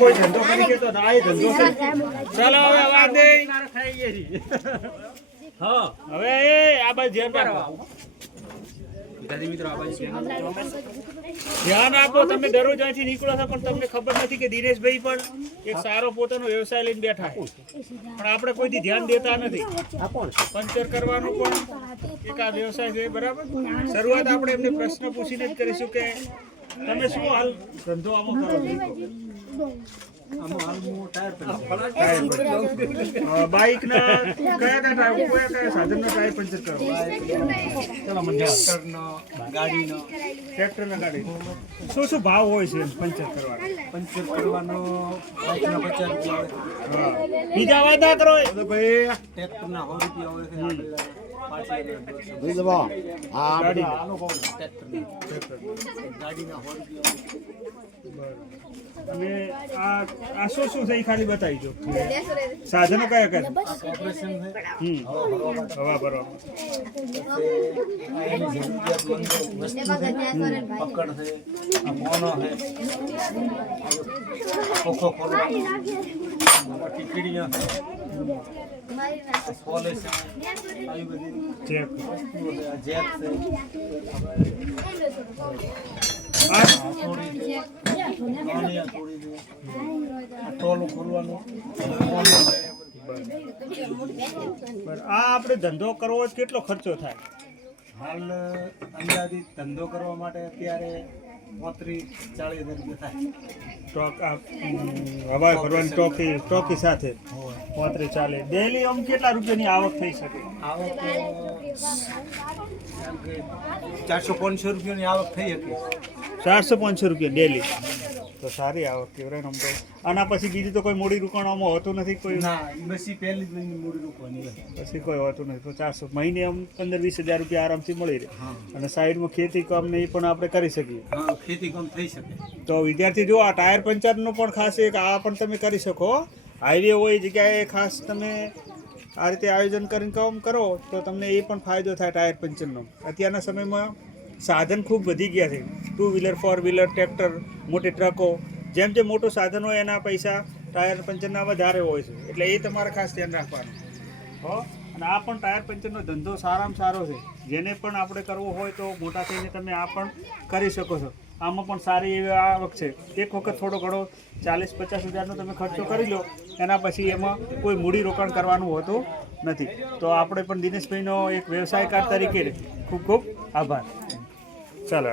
કોઈ ધંધો કરી કે તો આ ધંધો છે. ચાલો હવે વાત નહીં. હા હવે આ બાજુ ધ્યાન રાખો. ધ્યાન આપો. તમે દરરોજ અહીંથી નીકળો છો પણ તમને ખબર નથી કે દિનેશભાઈ પણ એક સારો પોતાનો વ્યવસાય લઈને બેઠા છે, પણ આપણે કોઈથી ધ્યાન દેતા નથી. પંચર કરવાનું પણ એક આ વ્યવસાય છે, બરાબર. શરૂઆત આપણે એમને પ્રશ્ન પૂછીને જ કરીશું કે તમે શું હાલ ધંધો આમાં કરો છો? બાઇક ના કયા સાધન નો ટાયર પંચર કરો? ટ્રેક્ટર ના ગાડી. શું ભાવ હોય છે પંચર કરવાનો? બીજા વાયદા કરો ભાઈ. ટ્રેક્ટર ના 100 અને આ શું છે એ ખાલી બતાવી દો. સાધનો કયા કયા? હવા ભરવા. આ આપણે ધંધો કરવો કેટલો ખર્ચો થાય? હાલ અંદાજિત ધંધો કરવા માટે અત્યારે 35-40 હજાર થાય. હવા ભરવાની ટોકી સાથે 35-40. ડેલી આમ કેટલા રૂપિયાની આવક થઈ શકે? આવક 400-500 રૂપિયાની આવક થઈ શકે. 400-500 રૂપિયા ડેલી તો સારી આવક કહેવાય. આમ તો આના પછી બીજું તો કોઈ મૂડી રોકાણમાં હોતું નથી કોઈ? ના, પછી પહેલી જ મહિને મૂડી રોકવાની પછી કોઈ હોતું નથી. તો 400 મહિને આમ 15-20 હજાર રૂપિયા આરામથી મળી રહે. અને સાઈડમાં ખેતી કામ ને એ પણ આપણે કરી શકીએ. ખેતી કામ થઈ શકે. તો વિદ્યાર્થી જો આ ટાયર પંચરનું પણ ખાસ એક આ પણ તમે કરી શકો. હાઈવે હોય જગ્યાએ ખાસ તમે આ રીતે આયોજન કરીને કામ કરો તો તમને એ પણ ફાયદો થાય ટાયર પંચરનો. અત્યારના સમયમાં સાધન ખૂબ વધી ગયા છે. 2 વ્હીલર 4 વ્હીલર ટ્રેક્ટર, મોટી ટ્રકો, જેમ જેમ મોટું સાધન હોય એના પૈસા ટાયર પંચરના વધારે હોય છે. એટલે એ તમારે ખાસ ધ્યાન રાખવાનું. હો. અને આ પણ ટાયર પંચરનો ધંધો સારામાં સારો છે. જેને પણ આપણે કરવો હોય તો મોટા થઈને તમે આ પણ કરી શકો છો. આમાં પણ સારી એવી આવક છે. એક વખત થોડો ઘણો 40-50 હજારનો તમે ખર્ચો કરી લો, એના પછી એમાં કોઈ મૂડી રોકાણ કરવાનું હોતું નથી. તો આપણે પણ દિનેશભાઈનો એક વ્યવસાયકાર તરીકે ખૂબ ખૂબ આભાર. ચાલો.